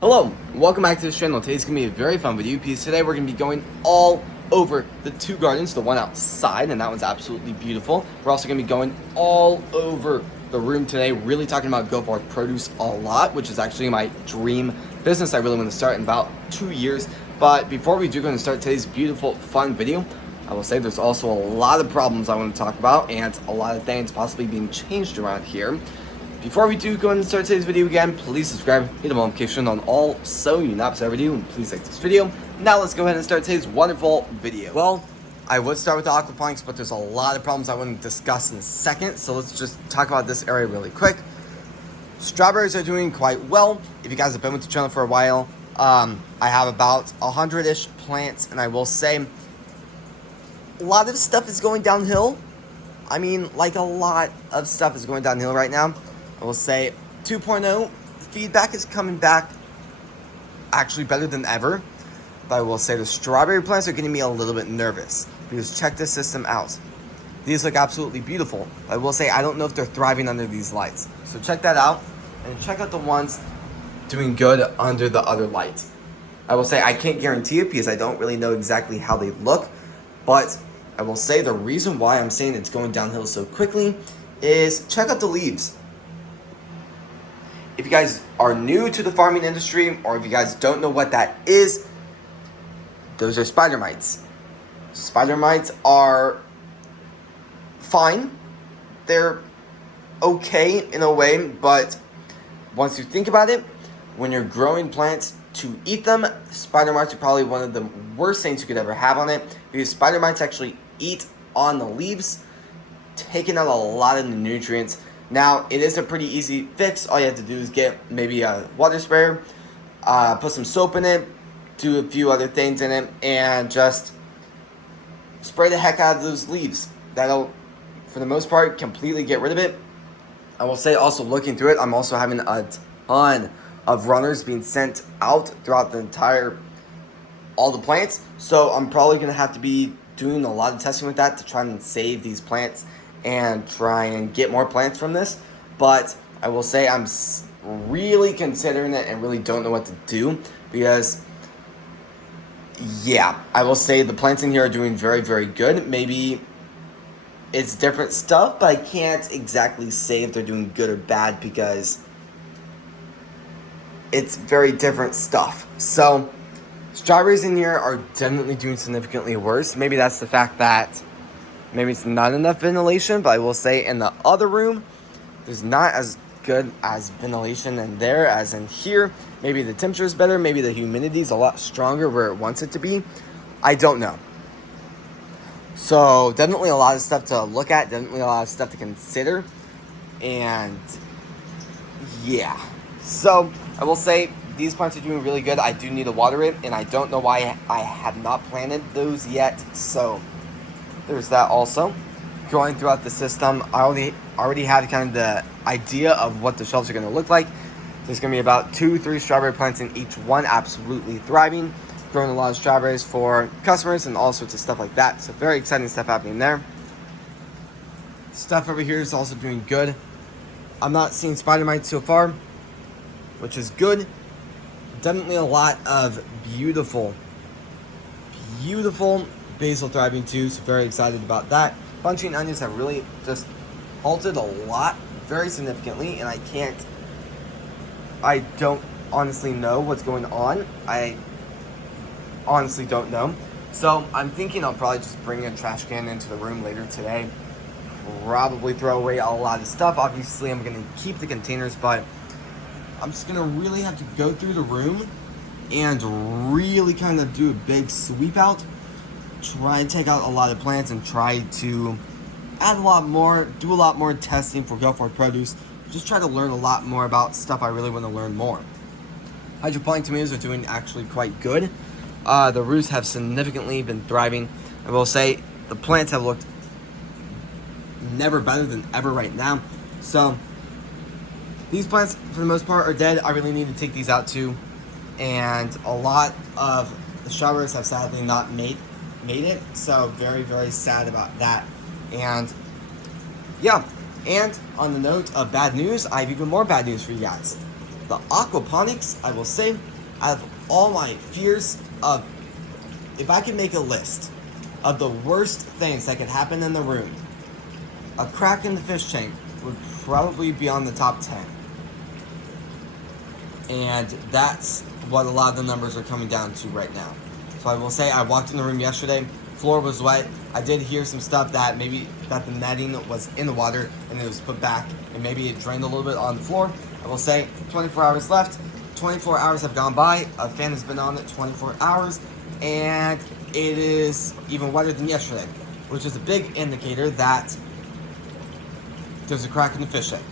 Hello, welcome back to this channel. Today's going to be a very fun video because today we're going to be going all over the two gardens, the one outside, and that one's absolutely beautiful. We're also going to be going all over the room today, really talking about Go Forth Produce a lot, which is actually my dream business I really want to start in about 2 years. But before we do go and start today's beautiful, fun video, I will say there's also a lot of problems I want to talk about and a lot of things possibly being changed around here. Before we do go and start today's video again, please subscribe, hit the notification on all so you not miss every video, and please like this video. Now let's go ahead and start today's wonderful video. Well, I would start with the aquaponics, but there's a lot of problems I want to discuss in a second, so let's just talk about this area really quick. Strawberries are doing quite well. If you guys have been with the channel for a while, I have about 100-ish plants, and I will say a lot of stuff is going downhill. I mean, like a lot of stuff is going downhill right now. I will say 2.0 feedback is coming back actually better than ever. But I will say the strawberry plants are getting me a little bit nervous because check this system out. These look absolutely beautiful. I will say I don't know if they're thriving under these lights. So check that out and check out the ones doing good under the other light. I will say I can't guarantee it because I don't really know exactly how they look. But I will say the reason why I'm saying it's going downhill so quickly is check out the leaves. If you guys are new to the farming industry, or if you guys don't know what that is, those are spider mites. Spider mites are fine. They're okay in a way, but once you think about it, when you're growing plants to eat them, spider mites are probably one of the worst things you could ever have on it, because spider mites actually eat on the leaves, taking out a lot of the nutrients. Now, it is a pretty easy fix. All you have to do is get maybe a water sprayer, put some soap in it, do a few other things in it, and just spray the heck out of those leaves. That'll, for the most part, completely get rid of it. I will say also, looking through it, I'm also having a ton of runners being sent out throughout all the plants. So I'm probably going to have to be doing a lot of testing with that to try and save these plants and try and get more plants from this. But I will say I'm really considering it and really don't know what to do, because yeah, I will say the plants in here are doing very, very good. Maybe it's different stuff, but I can't exactly say if they're doing good or bad because it's very different stuff. So strawberries in here are definitely doing significantly worse. Maybe that's the fact that maybe it's not enough ventilation, but I will say in the other room, there's not as good as ventilation in there as in here. Maybe the temperature is better. Maybe the humidity is a lot stronger where it wants it to be. I don't know. So definitely a lot of stuff to look at. Definitely a lot of stuff to consider. And yeah. So I will say these plants are doing really good. I do need to water it, and I don't know why I have not planted those yet. So there's that also. Going throughout the system, I already had kind of the idea of what the shelves are going to look like. There's going to be about 2-3 strawberry plants in each one, absolutely thriving. Growing a lot of strawberries for customers and all sorts of stuff like that. So very exciting stuff happening there. Stuff over here is also doing good. I'm not seeing spider mites so far, which is good. Definitely a lot of beautiful basil thriving too, so very excited about that. Bunching onions have really just halted a lot, very significantly, and I don't honestly know what's going on. I honestly don't know. So I'm thinking I'll probably just bring a trash can into the room later today. Probably throw away a lot of stuff. Obviously, I'm going to keep the containers, but I'm just going to really have to go through the room and really kind of do a big sweep out. Try and take out a lot of plants and try to add a lot more, do a lot more testing for Go Forth Produce. Just try to learn a lot more about stuff I really want to learn more. Hydroponic tomatoes are doing actually quite good. The roots have significantly been thriving. I will say the plants have looked never better than ever right now. So these plants, for the most part, are dead. I really need to take these out too. And a lot of the strawberries have sadly not made it. So very, very sad about that. And yeah, and on the note of bad news, I have even more bad news for you guys. The aquaponics, I will say, out of all my fears of, if I could make a list of the worst things that could happen in the room, a crack in the fish tank would probably be on the top 10. And that's what a lot of the numbers are coming down to right now. So I will say, I walked in the room yesterday, floor was wet. I did hear some stuff that maybe that the netting was in the water and it was put back and maybe it drained a little bit on the floor. I will say 24 hours left. 24 hours have gone by. A fan has been on it 24 hours and it is even wetter than yesterday, which is a big indicator that there's a crack in the fish tank.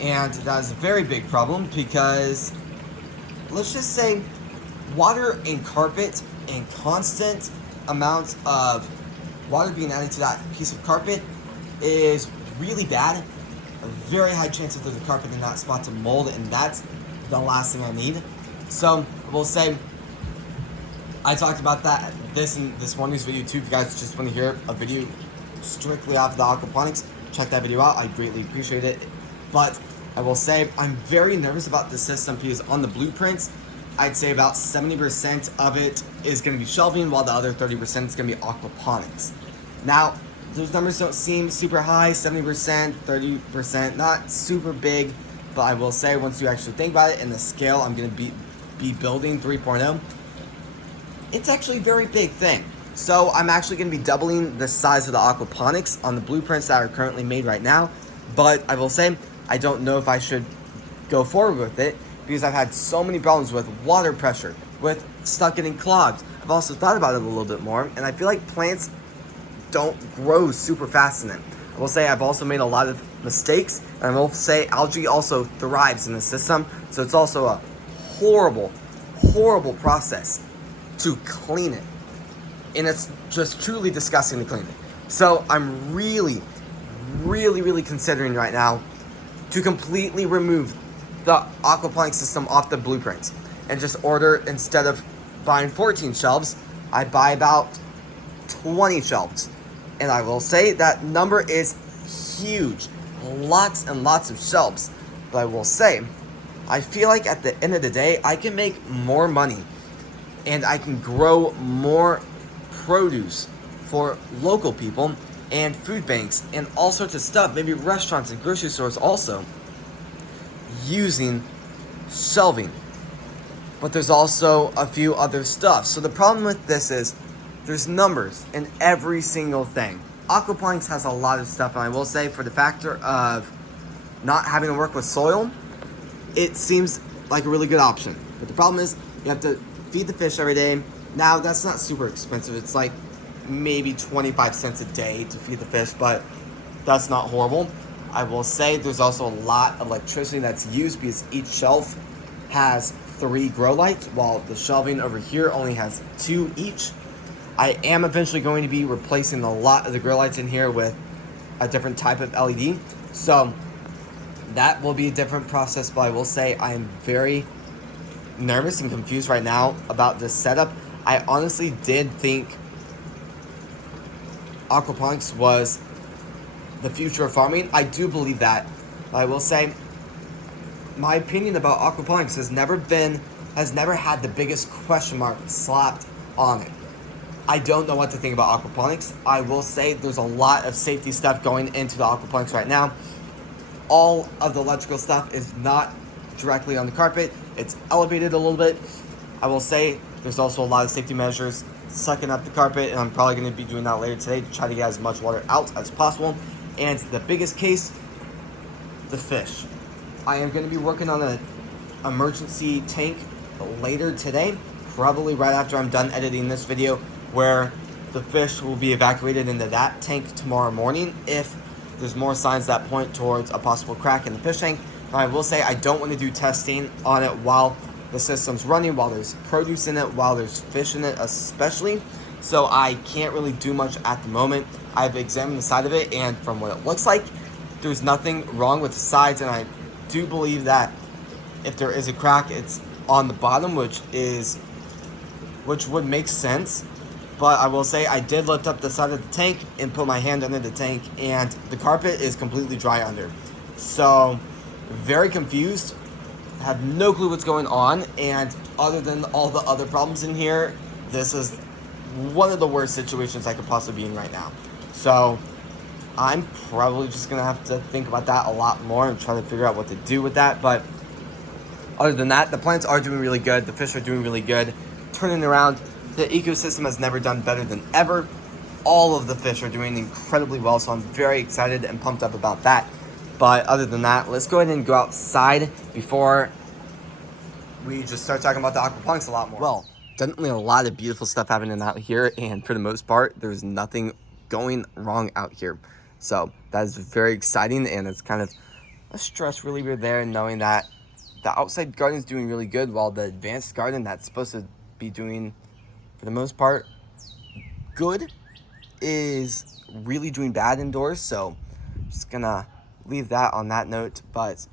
And that is a very big problem because, let's just say, water and carpet and constant amounts of water being added to that piece of carpet is really bad. A very high chance if there's a carpet in that spot to mold, and that's the last thing I need. So we'll say, I talked about that this in this morning's video too. If you guys just want to hear a video strictly off of the aquaponics, check that video out. I greatly appreciate it. But I will say I'm very nervous about the system because on the blueprints, I'd say about 70% of it is going to be shelving, while the other 30% is going to be aquaponics. Now, those numbers don't seem super high, 70%, 30%, not super big, but I will say once you actually think about it, in the scale I'm going to be building 3.0, it's actually a very big thing. So I'm actually going to be doubling the size of the aquaponics on the blueprints that are currently made right now, but I will say I don't know if I should go forward with it because I've had so many problems with water pressure, with stuff getting clogged. I've also thought about it a little bit more, and I feel like plants don't grow super fast in it. I will say I've also made a lot of mistakes, and I will say algae also thrives in the system, so it's also a horrible, horrible process to clean it. And it's just truly disgusting to clean it. So I'm really considering right now to completely remove the aquaponics system off the blueprints and just order, instead of buying 14 shelves, I buy about 20 shelves. And I will say that number is huge. Lots and lots of shelves. But I will say, I feel like at the end of the day, I can make more money and I can grow more produce for local people and food banks and all sorts of stuff, maybe restaurants and grocery stores also, using shelving. But there's also a few other stuff. So the problem with this is there's numbers in every single thing. Aquaponics has a lot of stuff, and I will say for the factor of not having to work with soil, it seems like a really good option. But the problem is you have to feed the fish every day. Now that's not super expensive. It's like maybe 25 cents a day to feed the fish, but that's not horrible. I will say there's also a lot of electricity that's used because each shelf has 3 grow lights, while the shelving over here only has 2 each. I am eventually going to be replacing a lot of the grow lights in here with a different type of LED. So that will be a different process, but I will say I am very nervous and confused right now about this setup. I honestly did think aquaponics was the future of farming. I do believe that. I will say my opinion about aquaponics has never had the biggest question mark slapped on it. I don't know what to think about aquaponics. I will say there's a lot of safety stuff going into the aquaponics right now. All of the electrical stuff is not directly on the carpet. It's elevated a little bit. I will say there's also a lot of safety measures sucking up the carpet, and I'm probably going to be doing that later today to try to get as much water out as possible. And the biggest case, the fish. I am going to be working on an emergency tank later today, probably right after I'm done editing this video, where the fish will be evacuated into that tank tomorrow morning if there's more signs that point towards a possible crack in the fish tank. And I will say I don't want to do testing on it while the system's running, while there's produce in it, while there's fish in it especially. So I can't really do much at the moment. I've examined the side of it, and from what it looks like, there's nothing wrong with the sides, and I do believe that if there is a crack, it's on the bottom, which would make sense. But I will say I did lift up the side of the tank and put my hand under the tank, and the carpet is completely dry under. So very confused, have no clue what's going on, and other than all the other problems in here, this is one of the worst situations I could possibly be in right now. So I'm probably just gonna have to think about that a lot more and try to figure out what to do with that. But other than that, the plants are doing really good. The fish are doing really good. Turning around, the ecosystem has never done better than ever. All of the fish are doing incredibly well, so I'm very excited and pumped up about that. But other than that, let's go ahead and go outside before we just start talking about the aquaponics a lot more. Well, definitely a lot of beautiful stuff happening out here, and for the most part, there's nothing going wrong out here. So that is very exciting, and it's kind of a stress reliever there, knowing that the outside garden is doing really good, while the advanced garden that's supposed to be doing, for the most part, good, is really doing bad indoors. So just gonna leave that on that note. But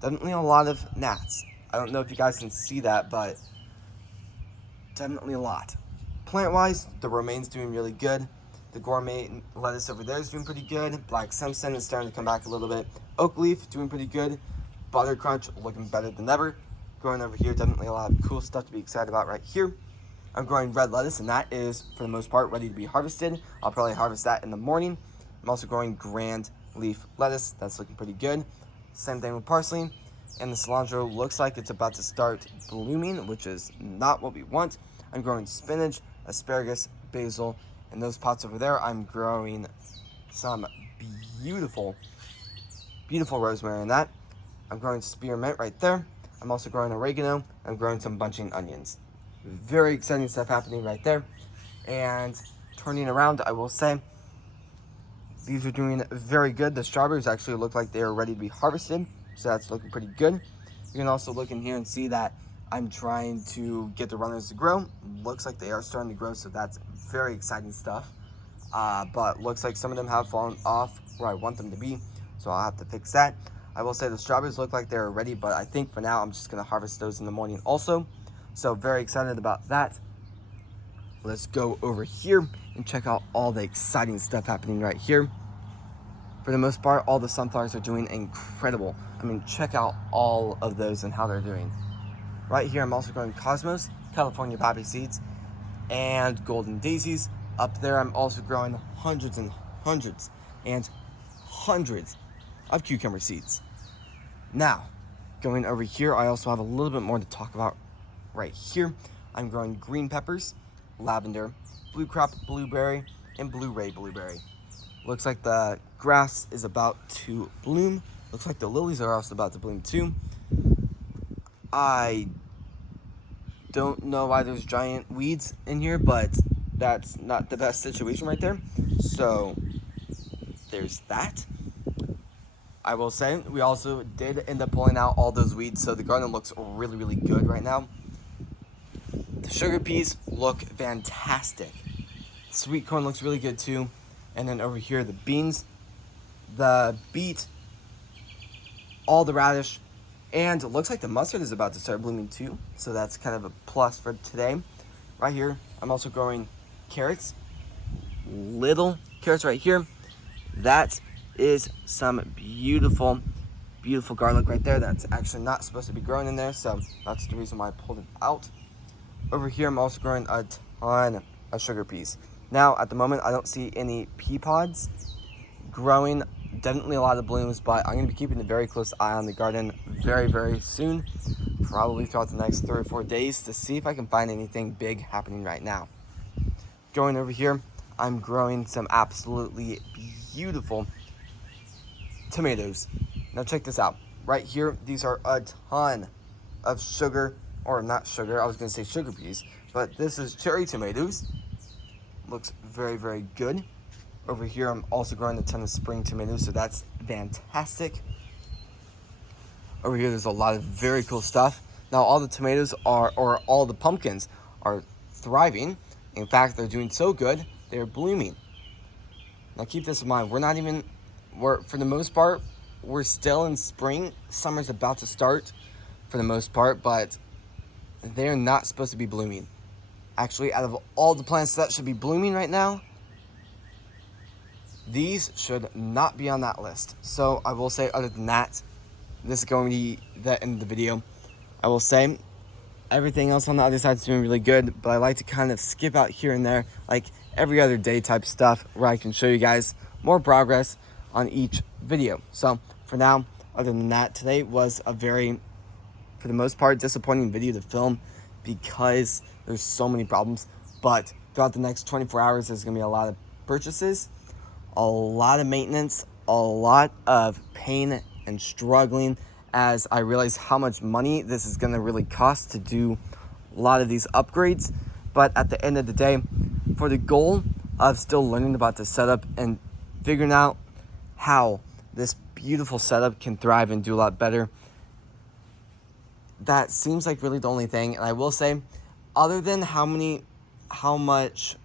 definitely a lot of gnats. I don't know if you guys can see that, but definitely a lot. Plant-wise, the romaine's doing really good. The gourmet lettuce over there is doing pretty good. Black Simpson is starting to come back a little bit. Oak leaf doing pretty good. Butter crunch looking better than ever. Growing over here, definitely a lot of cool stuff to be excited about right here. I'm growing red lettuce, and that is, for the most part, ready to be harvested. I'll probably harvest that in the morning. I'm also growing grand leaf lettuce. That's looking pretty good. Same thing with parsley. And the cilantro looks like it's about to start blooming, which is not what we want. I'm growing spinach, asparagus, basil. In those pots over there, I'm growing some beautiful, beautiful rosemary in that. I'm growing spearmint right there. I'm also growing oregano. I'm growing some bunching onions. Very exciting stuff happening right there. And turning around, I will say, these are doing very good. The strawberries actually look like they are ready to be harvested, so that's looking pretty good. You can also look in here and see that I'm trying to get the runners to grow. Looks like they are starting to grow, so that's very exciting stuff. But looks like some of them have fallen off where I want them to be, so I'll have to fix that. I will say the strawberries look like they're ready, but I think for now I'm just gonna harvest those in the morning also. So very excited about that. Let's go over here and check out all the exciting stuff happening right here. For the most part, all the sunflowers are doing incredible. I mean, check out all of those and how they're doing. Right here, I'm also growing Cosmos, California poppy seeds, and golden daisies. Up there, I'm also growing hundreds and hundreds and hundreds of cucumber seeds. Now, going over here, I also have a little bit more to talk about right here. I'm growing green peppers, lavender, blue crop blueberry, and blue ray blueberry. Looks like the grass is about to bloom. Looks like the lilies are also about to bloom too. I don't know why there's giant weeds in here, but that's not the best situation right there. So there's that. I will say we also did end up pulling out all those weeds, so the garden looks really, really good right now. The sugar peas look fantastic. Sweet corn looks really good too. And then over here, the beans, the beet, all the radish, and it looks like the mustard is about to start blooming too. So that's kind of a plus for today. Right here, I'm also growing carrots, little carrots right here. That is some beautiful, beautiful garlic right there. That's actually not supposed to be growing in there, so that's the reason why I pulled it out. Over here, I'm also growing a ton of sugar peas. Now, at the moment, I don't see any pea pods growing. Definitely a lot of blooms, but I'm going to be keeping a very close eye on the garden very, very soon. Probably throughout the next 3 or 4 days to see if I can find anything big happening right now. Going over here, I'm growing some absolutely beautiful tomatoes. Now check this out. Right here, these are a ton of sugar, or not sugar, I was going to say sugar peas, but this is cherry tomatoes. Looks very, very good. Over here, I'm also growing a ton of spring tomatoes, so that's fantastic. Over here, there's a lot of very cool stuff. Now, all the tomatoes or all the pumpkins are thriving. In fact, they're doing so good, they're blooming. Now, keep this in mind. For the most part, we're still in spring. Summer's about to start for the most part, but they're not supposed to be blooming. Actually, out of all the plants that should be blooming right now, these should not be on that list. So I will say, other than that, this is going to be the end of the video. I will say Everything else on the other side is doing really good, but I like to kind of skip out here and there, like every other day type stuff, where I can show you guys more progress on each video. So for now, other than that, today was a very, for the most part, disappointing video to film because there's so many problems. But throughout the next 24 hours, there's gonna be a lot of purchases, a lot of maintenance, a lot of pain and struggling, as I realize how much money this is gonna really cost to do a lot of these upgrades. But at the end of the day, for the goal of still learning about the setup and figuring out how this beautiful setup can thrive and do a lot better, that seems like really the only thing. And I will say, other than how much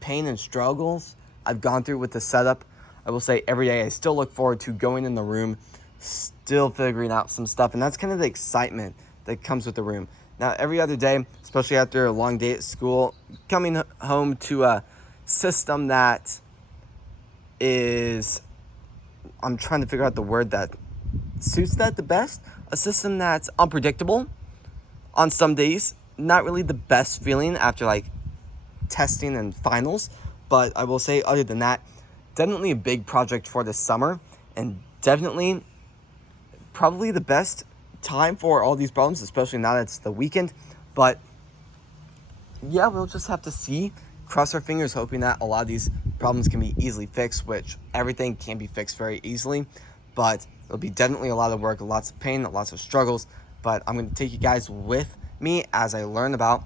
pain and struggles I've gone through with the setup, I will say every day I still look forward to going in the room, still figuring out some stuff. And that's kind of the excitement that comes with the room. Now, every other day, especially after a long day at school, coming home to a system that is, I'm trying to figure out the word that suits that the best. A system that's unpredictable on some days. Not really the best feeling after like testing and finals. But I will say, other than that, definitely a big project for this summer. And definitely probably the best time for all these problems, especially now that it's the weekend. But yeah, we'll just have to see. Cross our fingers, hoping that a lot of these problems can be easily fixed, which everything can be fixed very easily. But it'll be definitely a lot of work, lots of pain, lots of struggles. But I'm going to take you guys with me as I learn about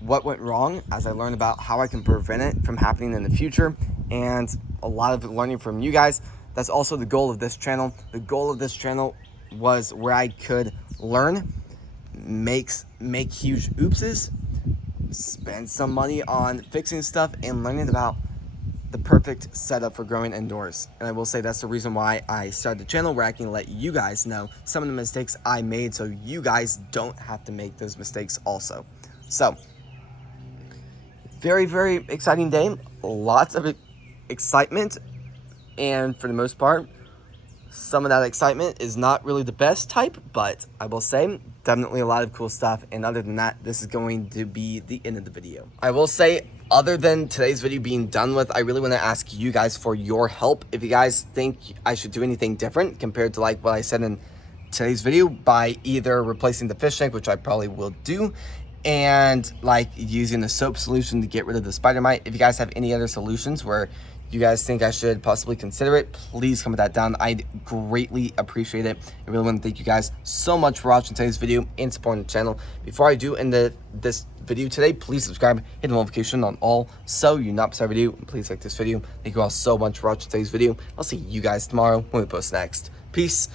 what went wrong, as I learn about how I can prevent it from happening in the future, and a lot of learning from you guys. That's also the goal of this channel. The goal of this channel was where I could learn, make huge oopses, spend some money on fixing stuff, and learning about the perfect setup for growing indoors. And I will say that's the reason why I started the channel, where I can let you guys know some of the mistakes I made, so you guys don't have to make those mistakes also. So very, very exciting day. Lots of excitement. And for the most part, some of that excitement is not really the best type, but I will say definitely a lot of cool stuff. And other than that, this is going to be the end of the video. I will say, other than today's video being done with, I really want to ask you guys for your help. If you guys think I should do anything different compared to like what I said in today's video, by either replacing the fish tank, which I probably will do, and like using a soap solution to get rid of the spider mite. If you guys have any other solutions where you guys think I should possibly consider it, please comment that down. I'd greatly appreciate it. I really want to thank you guys so much for watching today's video and supporting the channel. Before I do end this video today, please subscribe, hit the notification on all so you not miss our video. And please like this video. Thank you all so much for watching today's video. I'll see you guys tomorrow when we post next. Peace.